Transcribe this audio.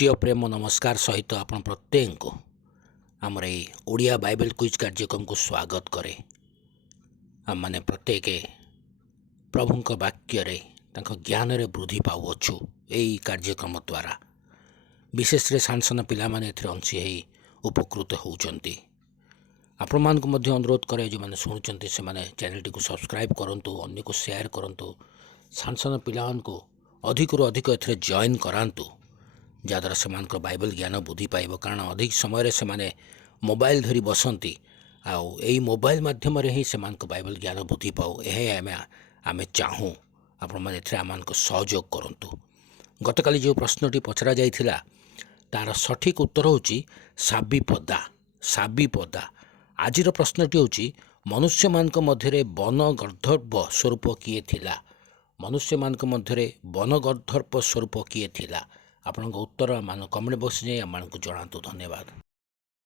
ଖ୍ରୀଷ୍ଟୀୟ ପ୍ରେମ ନମସ୍କାର ସହିତ ଆପଣ ପ୍ରତ୍ୟେକଙ୍କୁ ଆମର ଏଇ ଓଡ଼ିଆ ବାଇବେଲ କୁଇଜ୍ କାର୍ଯ୍ୟକ୍ରମକୁ ସ୍ୱାଗତ କରେ। ଆମମାନେ ପ୍ରତ୍ୟେକ ପ୍ରଭୁଙ୍କ ବାକ୍ୟରେ ତାଙ୍କ ଜ୍ଞାନରେ ବୃଦ୍ଧି ପାଉଅଛୁ ଏହି କାର୍ଯ୍ୟକ୍ରମ ଦ୍ୱାରା। ବିଶେଷରେ ସାନ ସାନ ପିଲାମାନେ ଏଥିରେ ଅଂଶୀ ହୋଇ ଉପକୃତ ହେଉଛନ୍ତି। ଆପଣମାନଙ୍କୁ ମଧ୍ୟ ଅନୁରୋଧ କରେ, ଯେଉଁମାନେ ଶୁଣୁଛନ୍ତି ସେମାନେ ଚ୍ୟାନେଲଟିକୁ ସବସ୍କ୍ରାଇବ୍ କରନ୍ତୁ, ଅନ୍ୟକୁ ସେୟାର କରନ୍ତୁ, ସାନ ସାନ ପିଲାମାନଙ୍କୁ ଅଧିକରୁ ଅଧିକ ଏଥିରେ ଜଏନ୍ କରାନ୍ତୁ, ଯାହାଦ୍ୱାରା ସେମାନଙ୍କର ବାଇବେଲ ଜ୍ଞାନ ବୃଦ୍ଧି ପାଇବ। କାରଣ ଅଧିକ ସମୟରେ ସେମାନେ ମୋବାଇଲ ଧରି ବସନ୍ତି, ଆଉ ଏଇ ମୋବାଇଲ ମାଧ୍ୟମରେ ହିଁ ସେମାନଙ୍କ ବାଇବେଲ ଜ୍ଞାନ ବୃଦ୍ଧି ପାଉ, ଏହା ଆମେ ଚାହୁଁ। ଆପଣମାନେ ଏଥିରେ ଆମମାନଙ୍କୁ ସହଯୋଗ କରନ୍ତୁ। ଗତକାଲି ଯେଉଁ ପ୍ରଶ୍ନଟି ପଚରା ଯାଇଥିଲା ତାର ସଠିକ୍ ଉତ୍ତର ହେଉଛି ସାବିପଦା। ଆଜିର ପ୍ରଶ୍ନଟି ହେଉଛି ମନୁଷ୍ୟମାନଙ୍କ ମଧ୍ୟରେ ବନଗର୍ଦ୍ଧବ ସ୍ୱରୂପ କିଏ ଥିଲା? ମନୁଷ୍ୟମାନଙ୍କ ମଧ୍ୟରେ ବନଗର୍ଦ୍ଧବ ସ୍ୱରୂପ କିଏ ଥିଲା? ଆପଣଙ୍କ ଉତ୍ତର କମେଣ୍ଟ ବକ୍ସ ଯାଇ ଆମମାନଙ୍କୁ ଜଣାନ୍ତୁ। ଧନ୍ୟବାଦ।